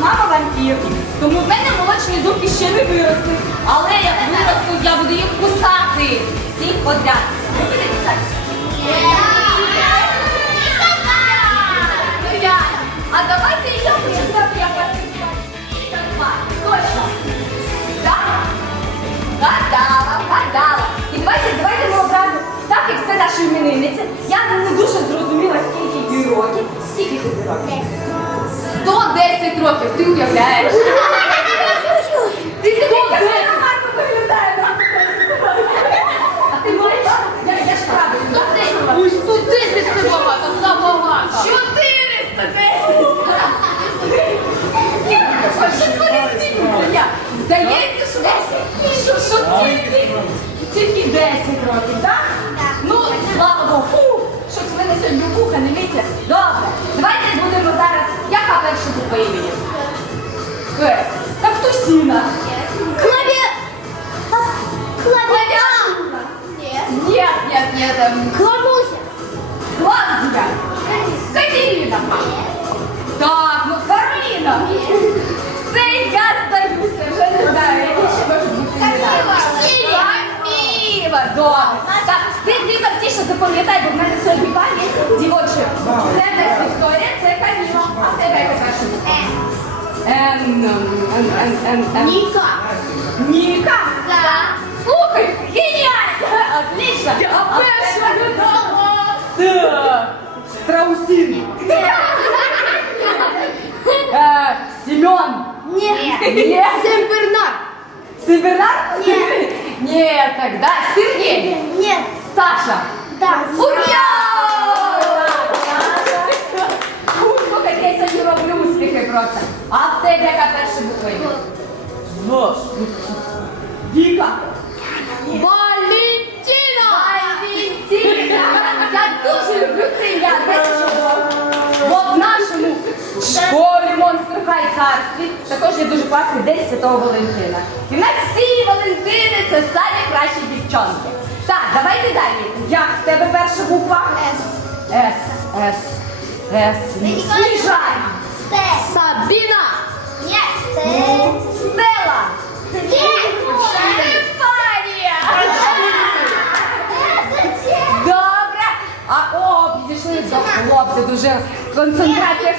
мама вампір. Тому в мене молочні зубки ще не виросли. Але як виростуть, я буду їх кусати. Всіх подряд. Будете кусати? Ну. А давайте я хочу знати, як. Точно. Гадала, гадала. І давайте, давайте ми одразу, так як це наша іменинниця, я не дуже зрозуміла, скільки їй років. Скільки тобі років? 110 років, ти уявляєш? Ти 110 гарно. А ти маєш? Я, я ж правильно. 110. Ой, 110 це багато, забагато. 410! Що вони сміються? Здається, що, що, що тільки, тільки 10 років, Нет, нет, нет, там, Клавуся. Клавдія. Катерина. Так, ну Кароліна. Все, я здаюся, вже не знаю, які ще можуть бути імена. Ксенія. Каміла, добре. Так, ти, ти там тіше запам'ятай, бо в мене сьогодні пам'ять дівочі. Це в нас Вікторія, це Каміла, а в тебе яка перша буква? Ем, ем, ем, ем, ем. Ніка. Ніка? Да. Слухай, геніально! Отлично! А перша С. Страусин. Е, Семен. Нет. Нет. Сен-Бернар. Северар? Нет. Нет, тогда Сергей. Нет. Саша. Да. Ура! Фу, Слухай, я сьогодні роблю успіхи просто. А в тебе яка перша буква? є? В. Віка. Валентина. Дуже люблю це ім'я. Знаєте чого? Бо в нашому школі монстр хай царстві також є дуже класний день Святого Валентина. І в нас всі Валентини це самі кращі дівчонки. Так, давайте далі. Як в тебе перша буква? С. С. С. С. Сніжай. Сабина. Нет. Стела. Нет. Стефанія. Добре. А о, підійшли до хлопця. Дуже концентрація.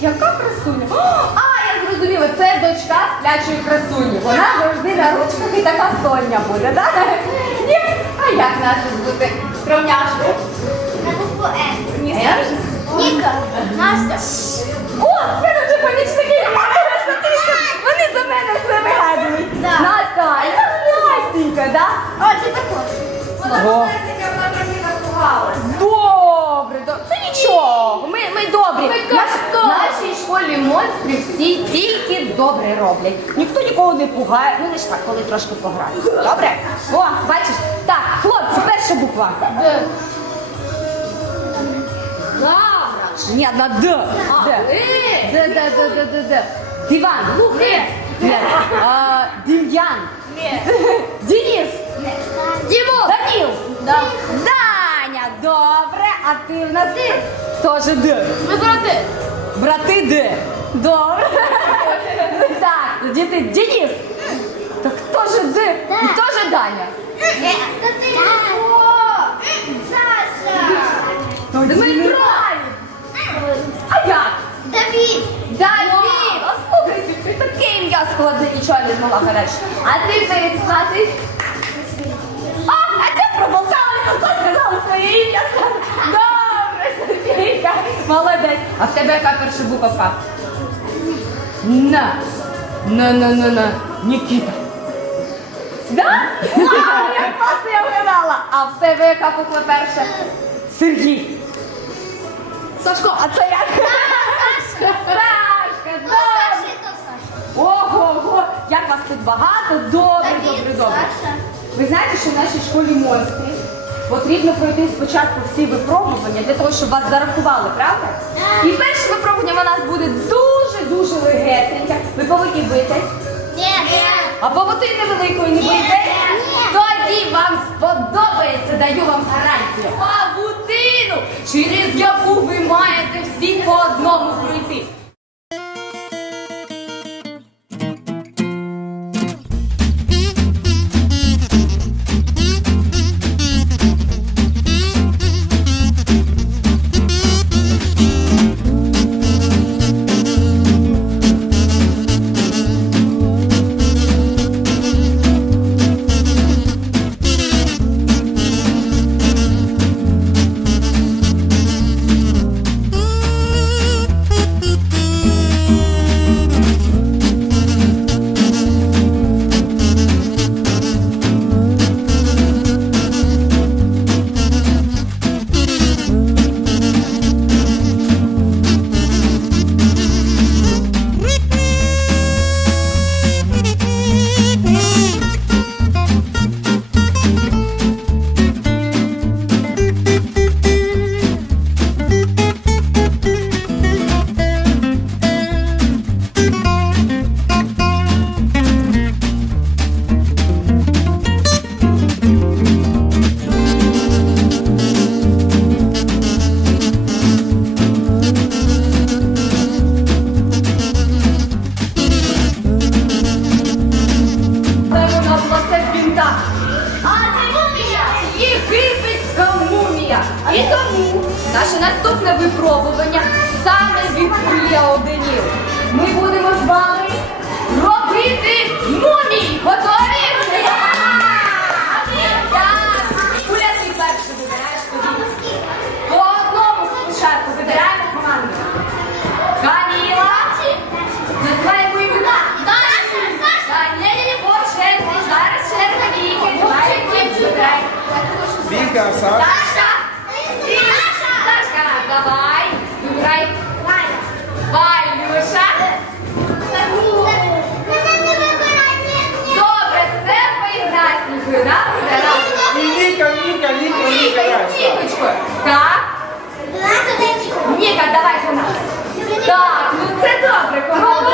Яка красуня? О, А, я зрозуміла, це дочка сплячої красуні. Вона завжди на ручках і така соня буде, так? Ні? А як нашу звути? Скромняшку? На букву Н. Ні, я вже- Ника. Настя. О, це вже помічники. Вони за мене все вигадують. Наталя, Настенька, так? О, це також. Ого. Добре, добрі. В нашій школі монстрів всі тільки добре роблять. Ніхто нікого не пугає. Ну лише так, коли трошки пограють. Добре? О, бачиш? Так, хлопці, перша буква. Д. Ні, на Д. Д. Е. Д, Д, Д, Д, Д, Д. Диван. Ні. Ні. А, Дем'ян. Ні. Денис. Дімон. Даніл. Да. Даня, добре. А ти в нас теж Д. Ми брати. Брати Д. Добре. Так, тоді ти Денис. Так хто ж Д? І хто ж Даня? Та ти. О, Саша. Дмитро. А як? Давид. Давід! А слухайте, це таке ім'я складне, нічого не змогла гаряче. А ти перед звати? Софійка сказала. Добре, Софійка. Молодець. А в тебе яка перша буковка? На. На, на, на, на. Нікіта. Да? Вау, як класно я вгадала. А в тебе яка буква перша? Сергій. Сашко, а це як? Сашка, Сашка, добре. Ого-го, як вас тут багато. Добре, добре, добре. Ви знаєте, що в нашій школі монстри? Потрібно пройти спочатку всі випробування для того, щоб вас зарахували, правда? І перше випробування у нас буде дуже-дуже легесеньке. Ви повинні битись. А павутини великої не боїтесь? Тоді вам сподобається, даю вам гарантію. Павутину, через яку ви маєте всі по одному пройти. Випробування саме від Леоденів. Ми будемо з вами робити мумій! Готові? Так! Перше вибираєш. По одному спочатку вибираємо команду. Каміла! Називаємо імена. По черзі. Зараз черга Віки. Віка, Саша. Саша. Ти. Сашка, давай. Вибирай. Валюша. Добре, Стефа і Настенькою, да? Буде разом. І Ніка, Ніка, Давай, Нікочко. Так. Ніка, давай до нас. Так, ну це добре. Команда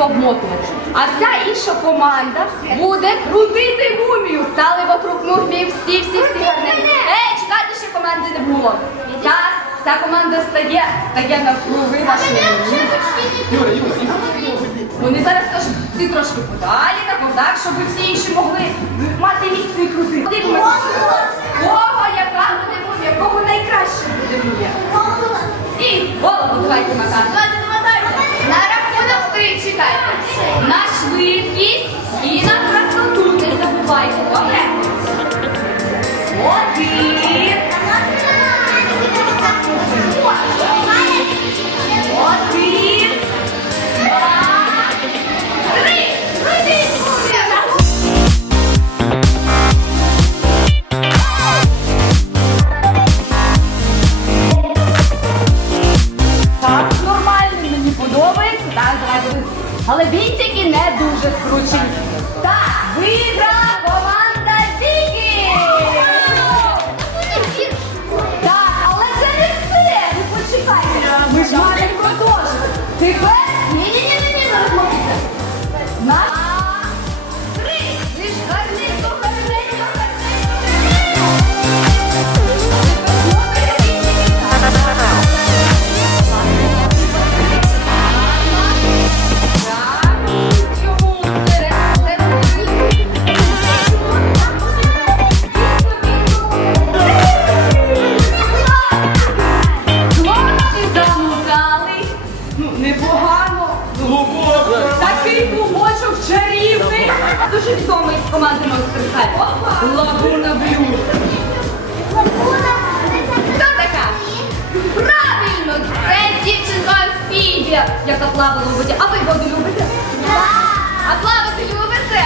і обмотувати. А вся інша команда буде крутити мумію. Стали вокруг мумії всі, всі, всі гарненькі. Ей, чекайте, ще команди не було. Зараз вся команда стає, стає навкруги нашої мумії. Юра, Юра, Юра. Вони зараз кажуть, ти трошки подалі, так, так, щоб всі інші могли мати місце і крутити. Дивимося, кого яка буде мумія, кого найкраще буде мумія. І голову давайте мотати. Давайте намотайте. Чекайте. На швидкість і на красоту не забувайте. Добре? Один. Один. Два. Три. Крутіть дивись. він тільки не дуже скручений. Так, виграла команда Лагуна Блю. Хто така? Правильно, це дівчинка Амфібія, яка плавала у воді. А ви воду любите? А плавати любите?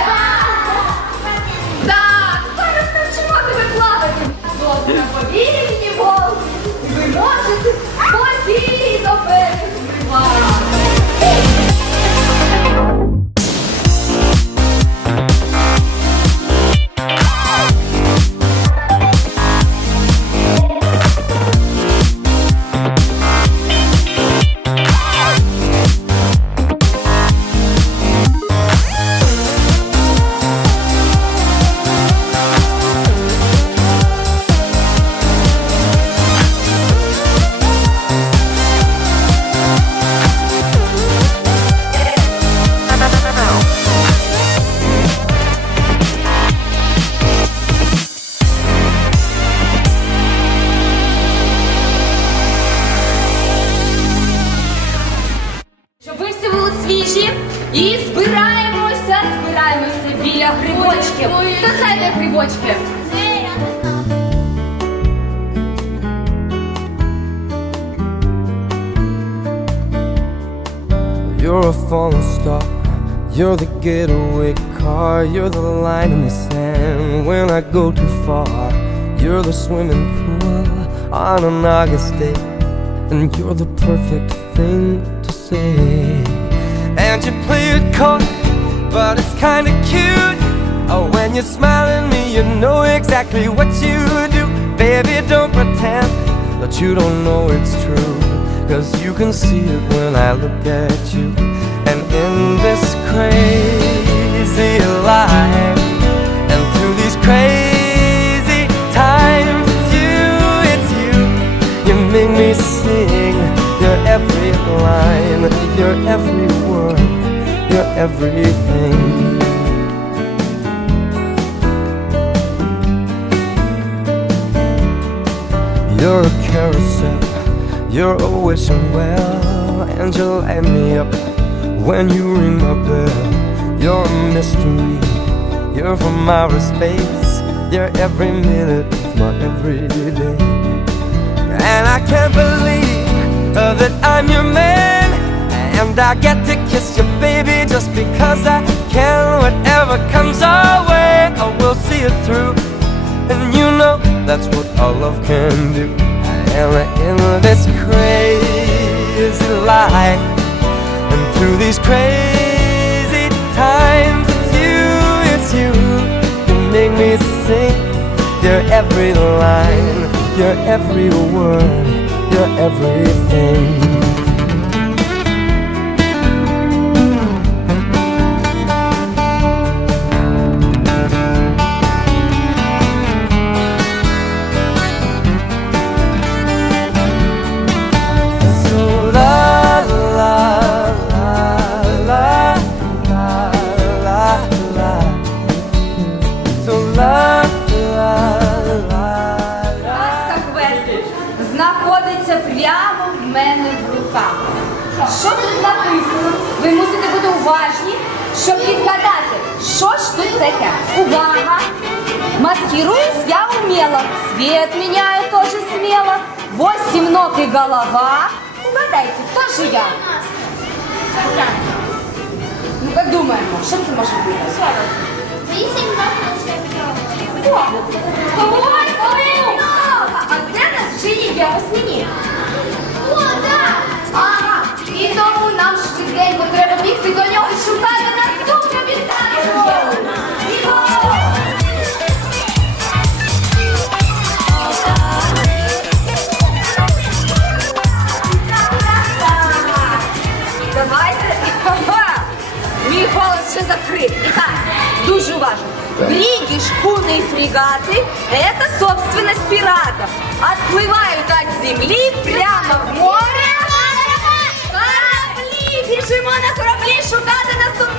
Так, зараз навчимо тебе плавати. Добре, повільні волки. Ви можете спокійно переживати. On an August day. And you're the perfect thing to say. And you play it coy, but it's kinda cute. Oh, when you smile at me, you know exactly what you do. Baby, don't pretend that you don't know it's true. Cause you can see it when I look at you. And in this crazy life, and through these crazy sing. Your every line, your every word, your everything. You're a carousel, you're always well, and you light me up when you ring my bell. You're a mystery, you're from outer space, you're every minute of my everyday. And I can't believe uh, that I'm your man, and I get to kiss you, baby, just because I can. Whatever comes our way, I will see it through. And you know that's what our love can do. And in this crazy life, and through these crazy times, it's you, it's you. You make me sing your every line, your every word, your everything. Цвет меняю тоже смело, восемь ног и голова. Угадайте, хто ж я? Ну, як думаємо, що це може бути? Ой, ой, А де нас вчені є осьміні? Ага, шхуны и фрегаты – это собственность пиратов. Отплывают от земли прямо в море. Кораблі! Біжимо на кораблі шукати наступну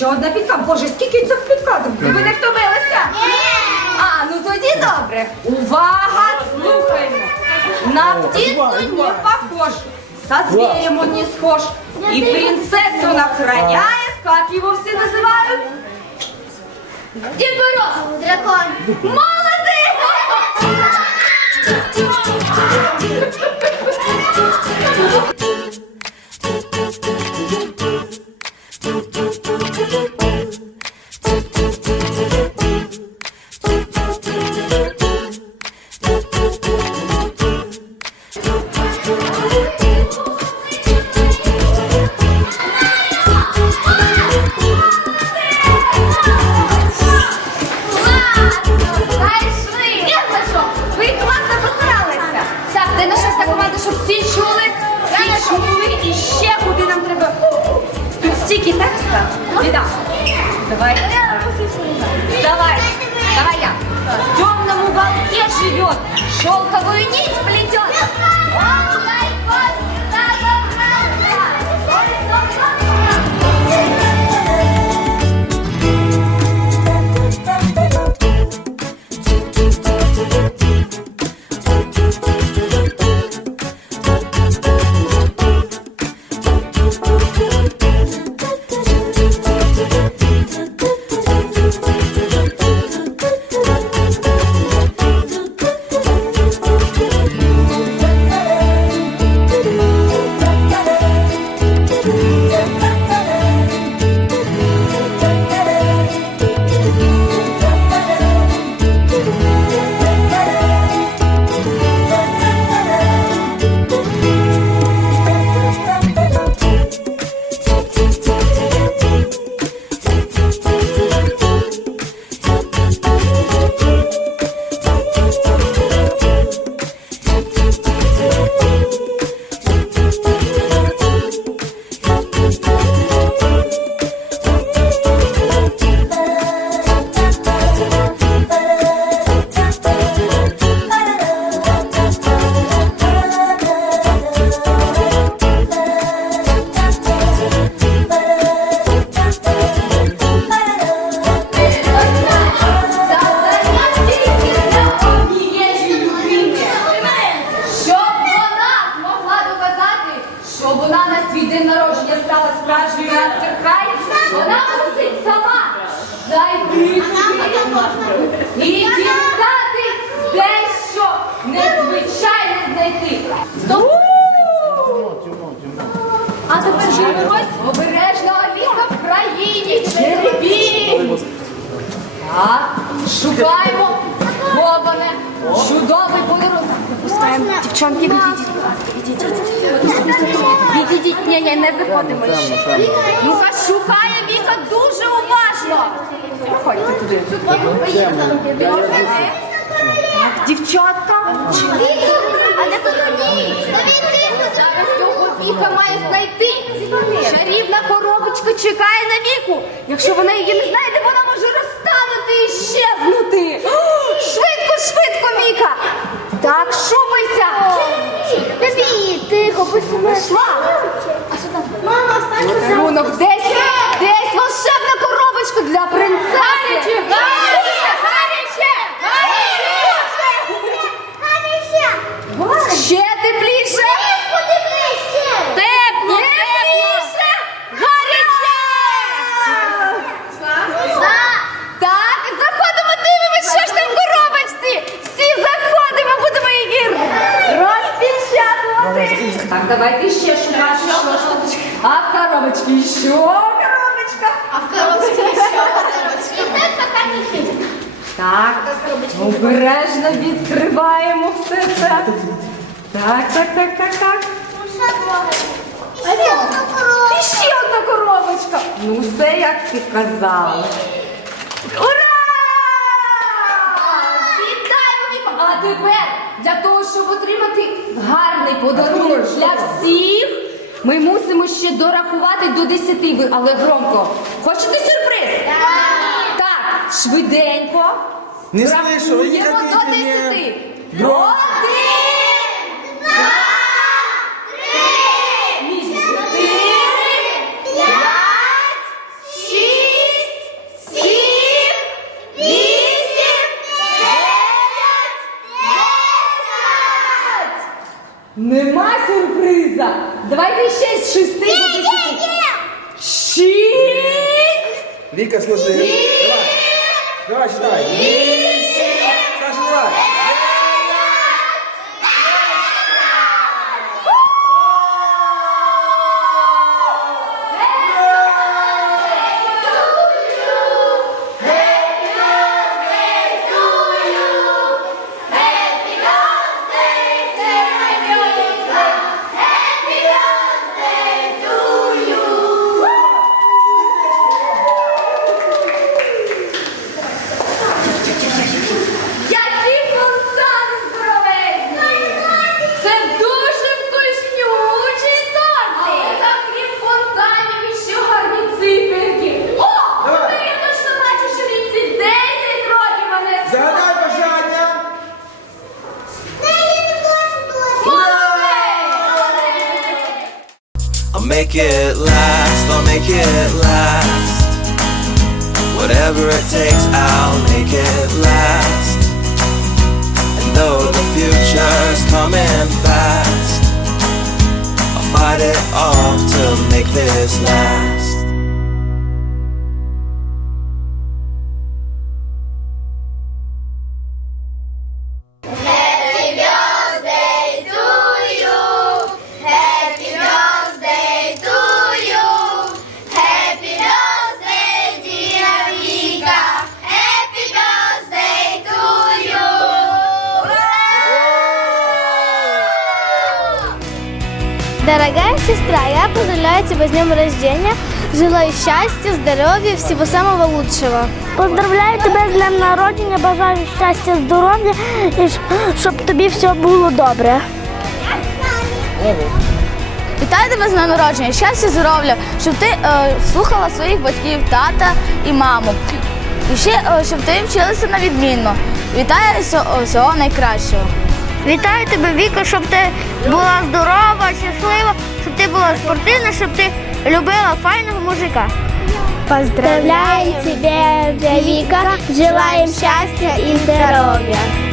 ще одна підказка. Боже, скільки цих підказок? Ви не втомилися? А, ну тоді добре. Увага, слухаємо. На птицу не похож, со зверем он не схож. И принцессу он охраняет, как его все называют? Дед Мороз. Дракон. Молодец! Thank you. Шукаємо сховане, чудовий подарунок. Випускаємо. Дівчонки, відійдіть, будь ласка, відійдіть. Відійдіть, ні, ні, не виходимо ще. Шукає Віка дуже уважно. Проходьте туди. Дівчатка, А де тут зараз цього Віка має знайти. Чарівна коробочка чекає на Віку. Якщо вона її не знайде, вона може розтанути і щезнути. Швидко, швидко, Віка. Так, шубайся. Тобі, тихо, посумешла. Мама, останню Подарунок десь, десь волшебна коробочка для принцеси. Гаряче, гаряче, гаряче. Ще тепліше. Тепло, тепліше. Гаряче. Так, заходимо, дивимось, що ж там в коробочці. Всі заходимо, будемо її розпечатувати. Так, давайте ще шукати. що ж тут. А в коробочці що? Коробочка. А в коробочке еще коробочки. Так, відкриваємо все це. Так, так, так, так, так. І ще одна коробочка. Ну, все як ти казала. Ура! Вітаємо, Віко! А тепер для того, щоб отримати гарний подарунок для всіх, ми мусимо ще дорахувати до 10, Ви- але громко. Хочете сюрприз? Так, швиденько. Не слышу, ви не до хотите мне. 10. Громко. Coming fast, I'll fight it off to make this last. Счастья, здоровья, всего самого лучшего. Поздравляю тебе з днем народження, бажаю щастя, здоров'я і щоб тобі все було добре. Вітаю тебе з днем народження, щастя, здоров'я, щоб ти е, слухала своїх батьків, тата і маму. І ще е, щоб ти вчилася на відмінно. Вітаю всього, всього найкращого. Вітаю тебе, Віка, щоб ти була здорова, щаслива, щоб ти була спортивна, щоб ти любила файного мужика. Поздравляю тебя, Вика, желаем счастья и здоровья.